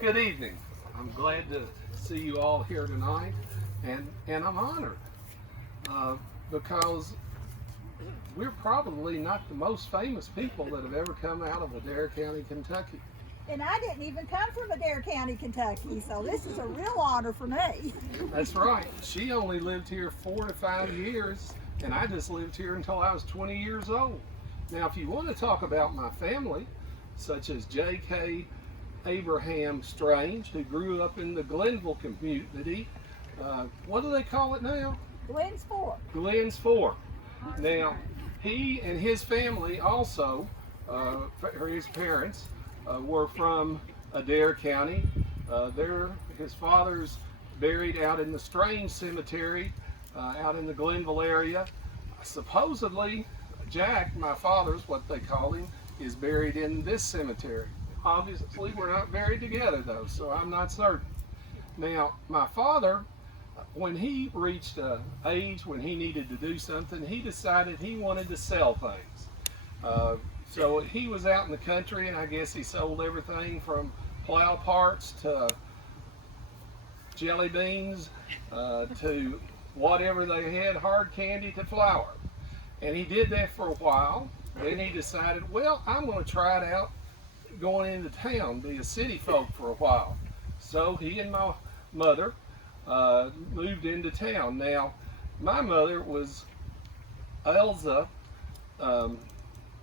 Good evening. I'm glad to see you all here tonight, and I'm honored because we're probably not the most famous people that have ever come out of Adair County, Kentucky. And I didn't even come from Adair County, Kentucky, so this is a real honor for me. That's right. She only lived here 4 to 5 years, and I just lived here until I was 20 years old. Now, if you want to talk about my family, such as J.K. Abraham Strange, who grew up in the Glenville community, what do they call it now? Glenn's Fork. Glenn's Fork. Now, he and his family also, or his parents, were from Adair County. His father's buried out in the Strange Cemetery, out in the Glenville area. Supposedly, Jack, my father's, what they call him, is buried in this cemetery. Obviously, we're not buried together though, so I'm not certain. Now, my father, when he reached an age when he needed to do something, he decided he wanted to sell things. So he was out in the country, and I guess he sold everything from plow parts to jelly beans to whatever they had, hard candy to flour. And he did that for a while. Then he decided, well, I'm going to try it out going into town, be a city folk for a while. So he and my mother moved into town. Now, my mother was Elza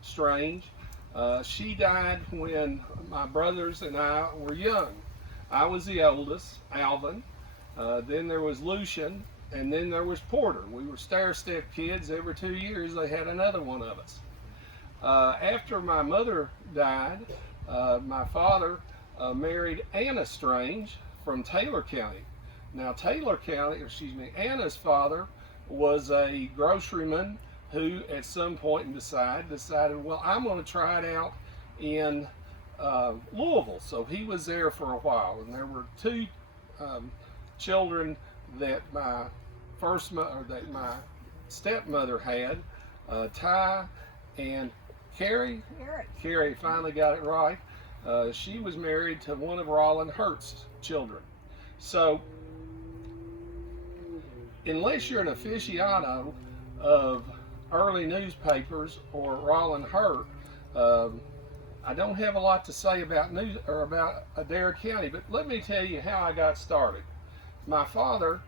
Strange. She died when my brothers and I were young. I was the oldest, Alvin. Then there was Lucian, and then there was Porter. We were stair-step kids. Every 2 years they had another one of us. After my mother died, my father married Anna Strange from Taylor County. Now Anna's father was a groceryman who at some point decided, well, I'm going to try it out in Louisville. So he was there for a while, and there were two children that my stepmother had, Ty and Carrie. Carrie finally got it right. She was married to one of Rollin Hurt's children. So, unless you're an aficionado of early newspapers or Rollin Hurt, I don't have a lot to say about about Adair County. But let me tell you how I got started. My father,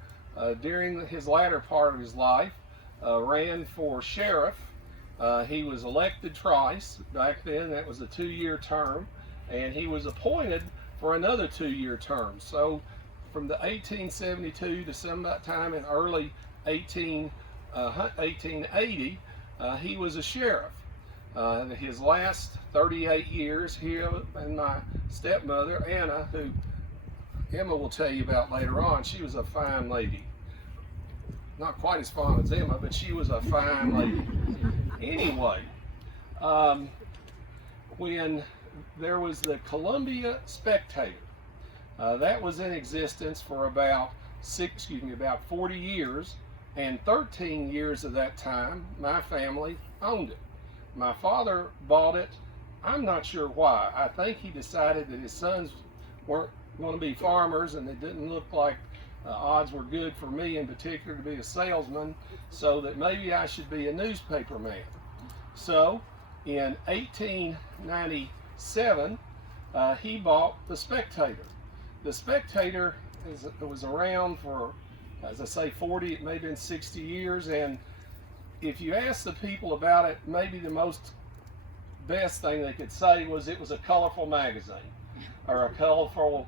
during his latter part of his life, ran for sheriff. He was elected twice. Back then, that was a 2-year term, and he was appointed for another 2-year term. So from the 1872 to sometime in early 1880, he was a sheriff. His last 38 years, he and my stepmother, Anna, who Emma will tell you about later on, she was a fine lady. Not quite as fine as Emma, but she was a fine lady. Anyway, when there was the Columbia Spectator, that was in existence for about 40 years, and 13 years of that time, my family owned it. My father bought it. I'm not sure why. I think he decided that his sons weren't going to be farmers, and it didn't look like odds were good for me in particular to be a salesman, so that maybe I should be a newspaper man. So in 1897, he bought the Spectator. The Spectator was around for, as I say, 40, it may have been 60 years, and if you ask the people about it, maybe the best thing they could say was it was a colorful magazine, or a colorful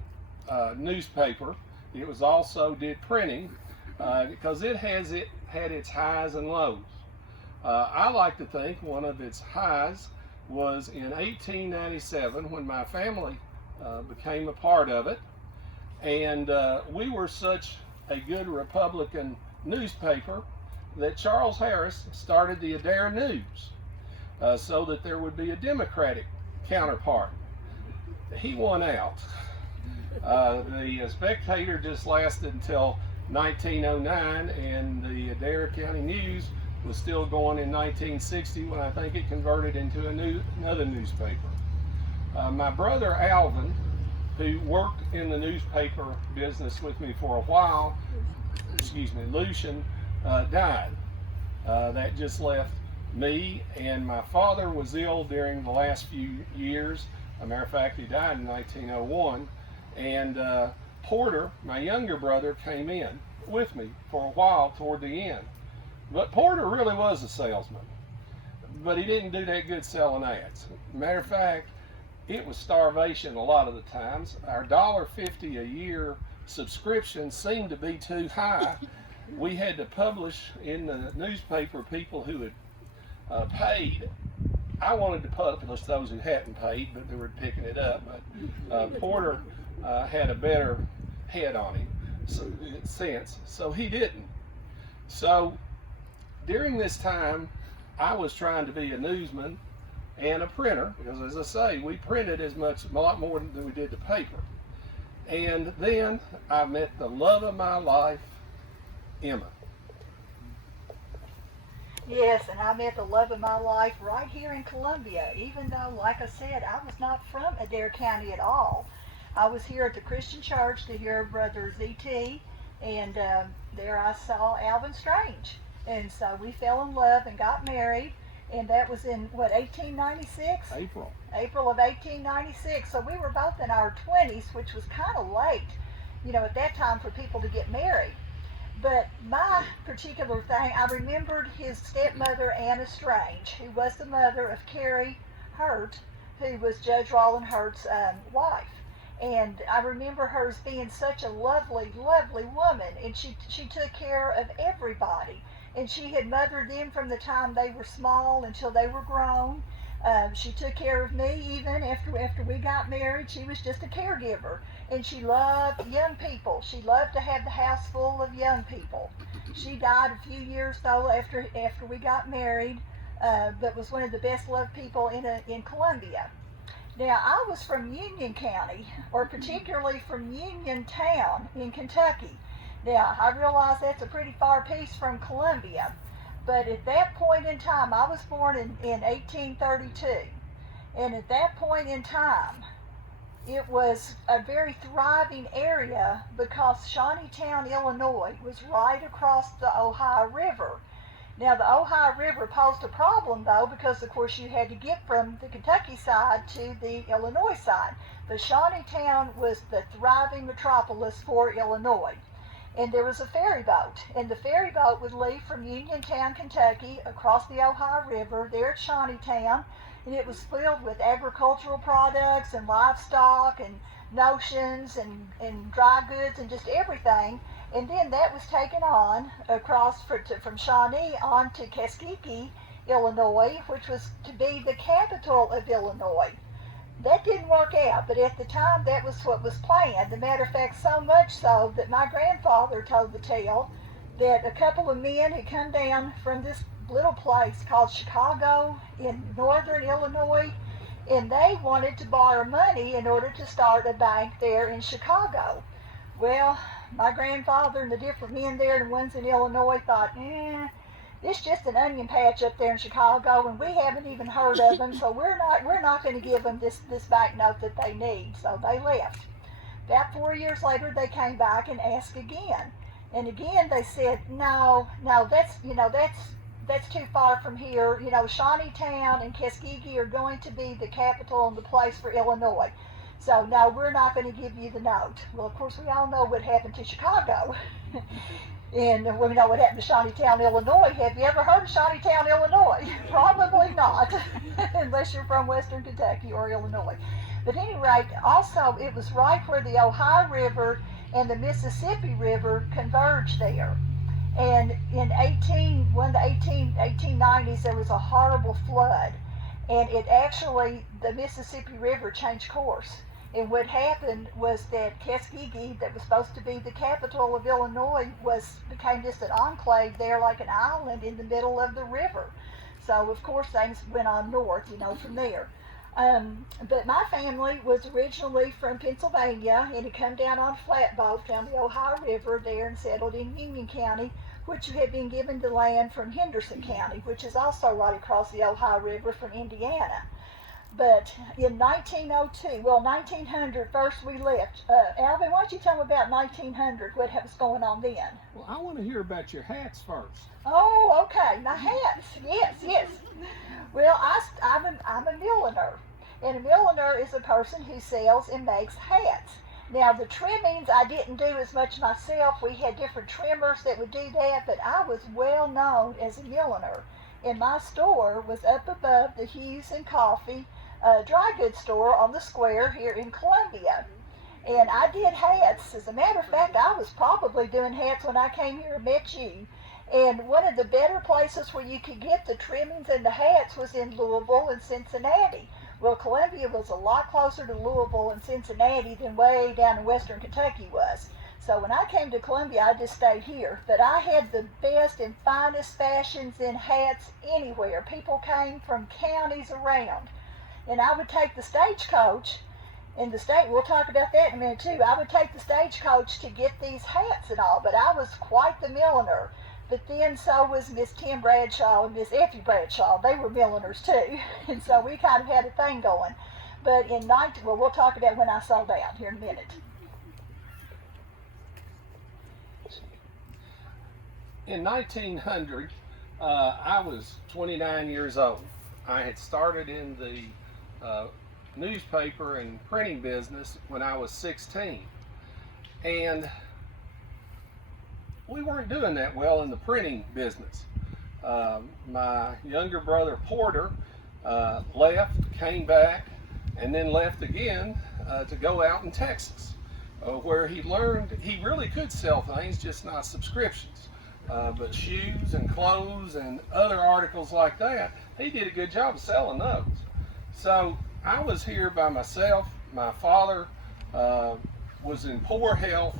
newspaper. It was also did printing, because it had its highs and lows. I like to think one of its highs was in 1897 when my family became a part of it, and we were such a good Republican newspaper that Charles Harris started the Adair News so that there would be a Democratic counterpart. He won out. The Spectator just lasted until 1909, and the Adair County News was still going in 1960 when I think it converted into another newspaper. My brother Alvin who worked in the newspaper business with me for a while, Lucian, died. That just left me, and my father was ill during the last few years. As a matter of fact, he died in 1901. And Porter, my younger brother, came in with me for a while toward the end. But Porter really was a salesman, but he didn't do that good selling ads. Matter of fact, it was starvation a lot of the times. Our $1.50 a year subscription seemed to be too high. We had to publish in the newspaper people who had paid. I wanted to publish those who hadn't paid, but they were picking it up. But Porter had a better head on him sense, so he didn't. So during this time, I was trying to be a newsman and a printer, because as I say, we printed a lot more than we did the paper. And then I met the love of my life, Emma. Yes, and I met the love of my life right here in Columbia, even though, like I said, I was not from Adair County at all. I was here at the Christian church to hear Brother ZT, and there I saw Alvin Strange. And so we fell in love and got married, and that was in, 1896? April of 1896. So we were both in our 20s, which was kind of late, at that time for people to get married. But my particular thing, I remembered his stepmother, Anna Strange, who was the mother of Carrie Hurt, who was Judge Roland Hurt's wife. And I remember her as being such a lovely, lovely woman, and she took care of everybody. And she had mothered them from the time they were small until they were grown. She took care of me even after we got married. She was just a caregiver. And she loved young people. She loved to have the house full of young people. She died a few years though after we got married, but was one of the best loved people in Columbia. Now, I was from Union County, or particularly from Uniontown in Kentucky. Now, I realize that's a pretty far piece from Columbia, but at that point in time, I was born in 1832, and at that point in time, it was a very thriving area because Shawneetown, Illinois was right across the Ohio River. Now, the Ohio River posed a problem, though, because, of course, you had to get from the Kentucky side to the Illinois side. But Shawneetown was the thriving metropolis for Illinois. And there was a ferry boat, and the ferry boat would leave from Uniontown, Kentucky, across the Ohio River, there at Shawneetown, and it was filled with agricultural products and livestock and notions and dry goods and just everything. And then that was taken on across from Shawnee on to Tuskegee, Illinois, which was to be the capital of Illinois. That didn't work out, but at the time that was what was planned. As a matter of fact, so much so that my grandfather told the tale that a couple of men had come down from this little place called Chicago in northern Illinois, and they wanted to borrow money in order to start a bank there in Chicago. Well, my grandfather and the different men there, the ones in Illinois, thought, it's just an onion patch up there in Chicago, and we haven't even heard of them, so we're not going to give them this banknote that they need. So they left. About 4 years later, they came back and asked again, and again they said, no, that's too far from here. Shawneetown and Tuskegee are going to be the capital and the place for Illinois. So no, we're not going to give you the note. Well, of course, we all know what happened to Chicago. And we know what happened to Shawneetown, Illinois. Have you ever heard of Shawneetown, Illinois? Probably not, unless you're from Western Kentucky or Illinois. But at any rate, also, it was right where the Ohio River and the Mississippi River converged there. And in the 1890s, there was a horrible flood. And the Mississippi River changed course. And what happened was that Tuskegee, that was supposed to be the capital of Illinois, became just an enclave there, like an island in the middle of the river. So, of course, things went on north, from there. But my family was originally from Pennsylvania, and had come down on a flatboat down the Ohio River there and settled in Union County, which had been given the land from Henderson County, which is also right across the Ohio River from Indiana. But in 1902, well, 1900, first we left. Alvin, why don't you tell me about 1900, what was going on then? Well, I want to hear about your hats first. Oh, okay, my hats. Yes, yes. Well, I'm a milliner. And a milliner is a person who sells and makes hats. Now, the trimmings I didn't do as much myself. We had different trimmers that would do that, but I was well known as a milliner. And my store was up above the Hughes and Coffee dry goods store on the square here in Columbia. And I did hats. As a matter of fact, I was probably doing hats when I came here and met you. And one of the better places where you could get the trimmings and the hats was in Louisville and Cincinnati. Well, Columbia was a lot closer to Louisville and Cincinnati than way down in western Kentucky was. So when I came to Columbia, I just stayed here. But I had the best and finest fashions in hats anywhere. People came from counties around. And I would take the stagecoach, and we'll talk about that in a minute too. I would take the stagecoach to get these hats and all, but I was quite the milliner. But then so was Miss Tim Bradshaw and Miss Effie Bradshaw. They were milliners too. And so we kind of had a thing going. But well, we'll talk about when I sold out here in a minute. In 1900, I was 29 years old. I had started in the newspaper and printing business when I was 16. And we weren't doing that well in the printing business. My younger brother Porter left, came back, and then left again to go out in Texas, where he learned he really could sell things, just not subscriptions. But shoes and clothes and other articles like that, he did a good job of selling those. So I was here by myself. My father was in poor health,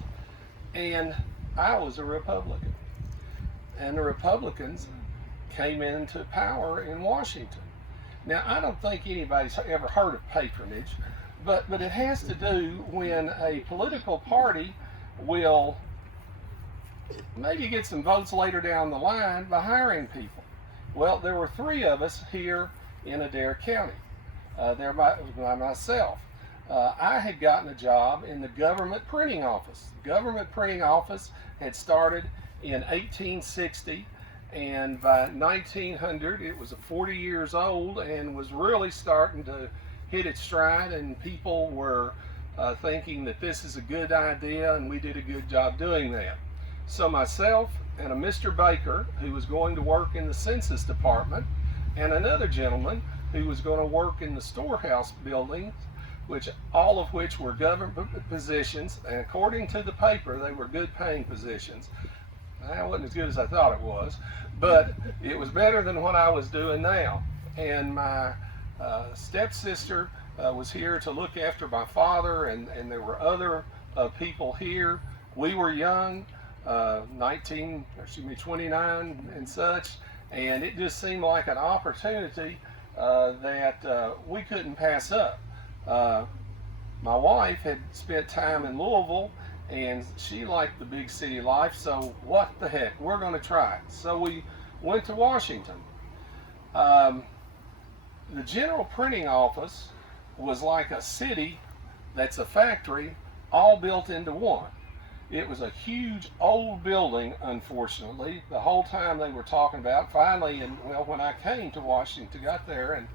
and I was a Republican. And the Republicans came into power in Washington. Now, I don't think anybody's ever heard of patronage, but it has to do when a political party will maybe get some votes later down the line by hiring people. Well, there were 3 of us here in Adair County. There by myself. I had gotten a job in the government printing office. The government printing office had started in 1860, and by 1900 it was 40 years old and was really starting to hit its stride, and people were thinking that this is a good idea, and we did a good job doing that. So myself and a Mr. Baker, who was going to work in the census department, and another gentleman who was going to work in the storehouse buildings, all of which were government positions, and according to the paper, they were good paying positions. It wasn't as good as I thought it was, but it was better than what I was doing now. And my stepsister was here to look after my father, and there were other people here. We were young, 29 and such, and it just seemed like an opportunity that we couldn't pass up. My wife had spent time in Louisville, and she liked the big city life, so what the heck, we're going to try it. So we went to Washington. The general printing office was like a city that's a factory all built into one. It was a huge old building, unfortunately. The whole time they were talking about, finally, when I came to Washington, got there in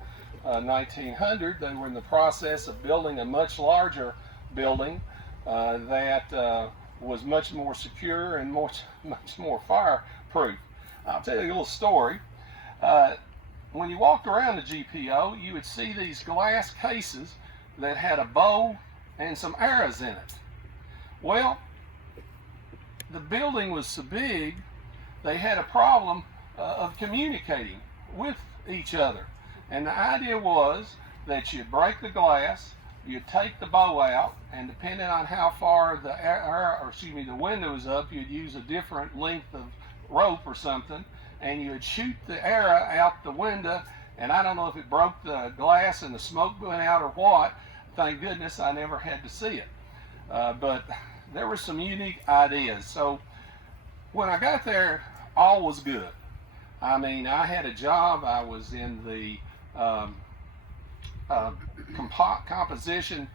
1900, they were in the process of building a much larger building that was much more secure and much more fireproof. I'll tell you a little story. When you walked around the GPO, you would see these glass cases that had a bow and some arrows in it. Well, the building was so big, they had a problem of communicating with each other. And the idea was that you'd break the glass, you'd take the bow out, and depending on how far the window was up, you'd use a different length of rope or something, and you would shoot the arrow out the window. And I don't know if it broke the glass and the smoke went out or what. Thank goodness I never had to see it. But there were some unique ideas. So when I got there, all was good. I mean, I had a job. I was in the composition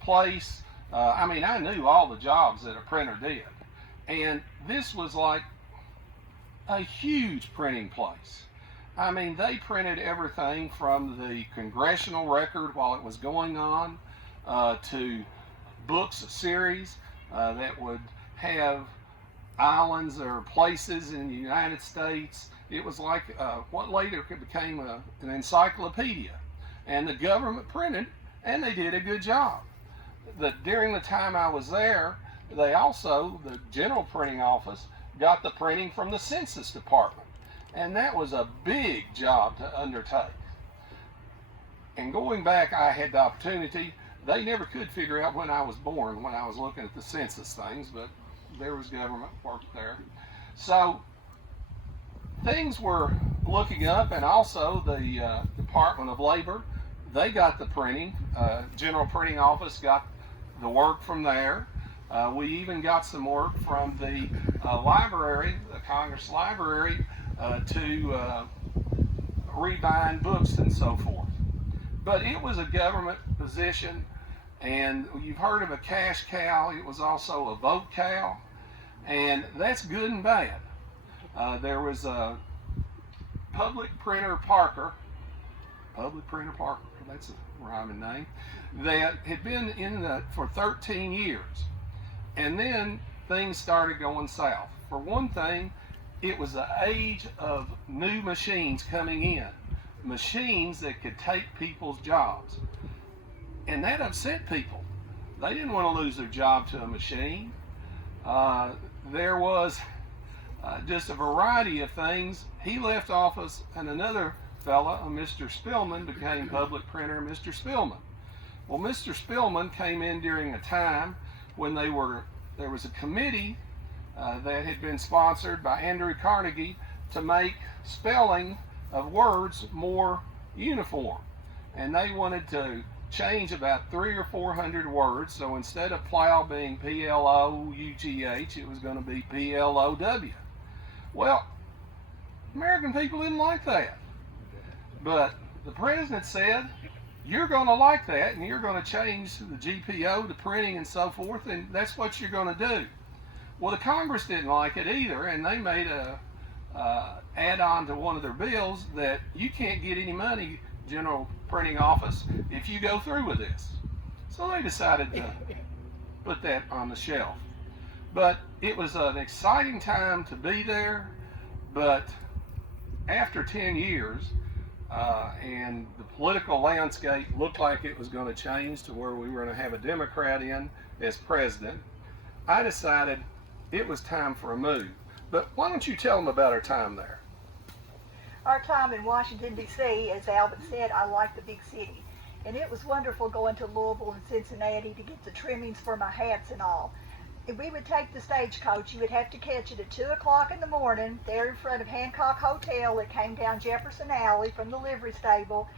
place. I mean, I knew all the jobs that a printer did. And this was like a huge printing place. I mean, they printed everything from the congressional record while it was going on to books, a series that would have islands or places in the United States. It was like what later became an encyclopedia. And the government printed, and they did a good job. During the time I was there, they also, the general printing office, got the printing from the Census Department. And that was a big job to undertake. And going back, I had the opportunity. They never could figure out when I was born when I was looking at the census things, but there was government work there. So things were looking up, and also the Department of Labor, they got the printing. General Printing Office got the work from there. We even got some work from the library, the Congress Library, to rebind books and so forth. But it was a government position, and you've heard of a cash cow. It was also a vote cow, and that's good and bad. There was a Public Printer Parker, that's a rhyming name, that had been in for 13 years. And then things started going south. For one thing, it was the age of new machines coming in, machines that could take people's jobs. And that upset people. They didn't want to lose their job to a machine. There was just a variety of things. He left office, and another fella, Mr. Spillman, became public printer, Mr. Spillman. Well, Mr. Spillman came in during a time when there was a committee that had been sponsored by Andrew Carnegie to make spelling of words more uniform. And they wanted to change about 300 or 400 words. So instead of plow being P-L-O-U-G-H, it was going to be P-L-O-W. Well, American people didn't like that. But the president said, you're going to like that, and you're going to change the GPO to printing and so forth, and that's what you're going to do. Well, the Congress didn't like it either, and they made a add-on to one of their bills that you can't get any money, General Printing Office, if you go through with this. So they decided to put that on the shelf. But it was an exciting time to be there, but after 10 years, and the political landscape looked like it was going to change to where we were going to have a Democrat in as president, I decided it was time for a move. But why don't you tell them about our time there? Our time in Washington, D.C., as Alvin said, I like the big city. And it was wonderful going to Louisville and Cincinnati to get the trimmings for my hats and all. If we would take the stagecoach, you would have to catch it at 2 o'clock in the morning there in front of Hancock Hotel. It came down Jefferson Alley from the livery stable.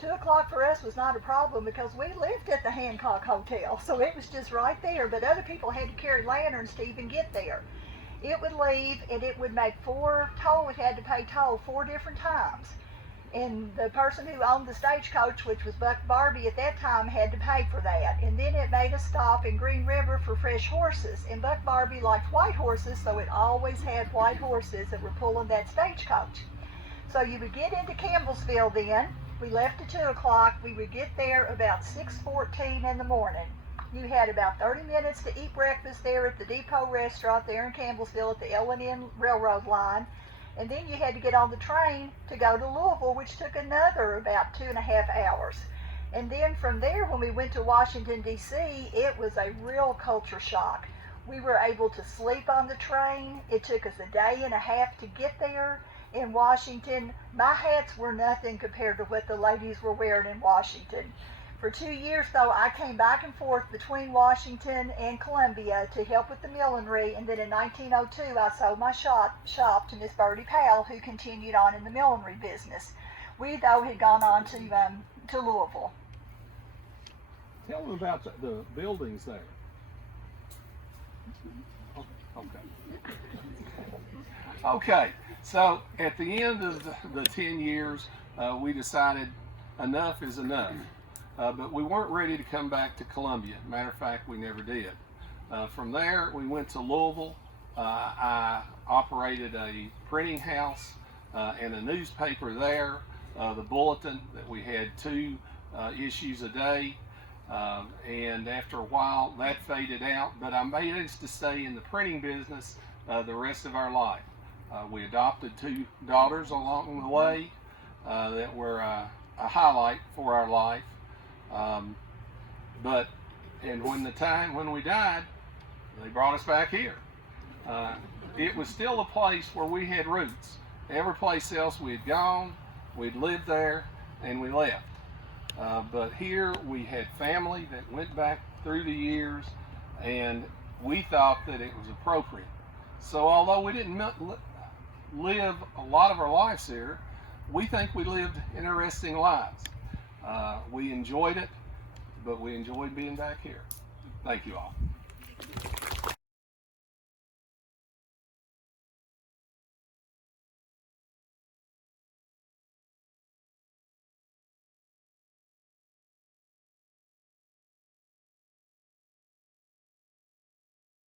2 o'clock for us was not a problem because we lived at the Hancock Hotel, so it was just right there. But other people had to carry lanterns to even get there. It would leave, and it would make it had to pay toll 4 different times. And the person who owned the stagecoach, which was Buck Barbie at that time, had to pay for that. And then it made a stop in Green River for fresh horses. And Buck Barbie liked white horses, so it always had white horses that were pulling that stagecoach. So you would get into Campbellsville then. We left at 2 o'clock. We would get there about 6:14 in the morning. You had about 30 minutes to eat breakfast there at the Depot restaurant there in Campbellsville at the L&N Railroad line. And then you had to get on the train to go to Louisville, which took another about 2.5 hours. And then from there, when we went to Washington, D.C., it was a real culture shock. We were able to sleep on the train. It took us a day and a half to get there. In Washington, my hats were nothing compared to what the ladies were wearing in Washington. For 2 years, though, I came back and forth between Washington and Columbia to help with the millinery, and then in 1902, I sold my shop to Miss Birdie Powell, who continued on in the millinery business. We, though, had gone on to Louisville. Tell them about the buildings there. Okay, so at the end of the 10 years, we decided enough is enough. But we weren't ready to come back to Columbia. Matter of fact, we never did. From there, we went to Louisville. I operated a printing house and a newspaper there, the Bulletin, that we had 2 issues a day. And after a while, that faded out. But I managed to stay in the printing business the rest of our life. We adopted 2 daughters along the way that were a highlight for our life. And when we died, they brought us back here. It was still a place where we had roots. Every place else we had gone, we'd lived there, and we left. But here we had family that went back through the years, and we thought that it was appropriate. So although we didn't live a lot of our lives here, we think we lived interesting lives. We enjoyed it, but we enjoyed being back here. Thank you all.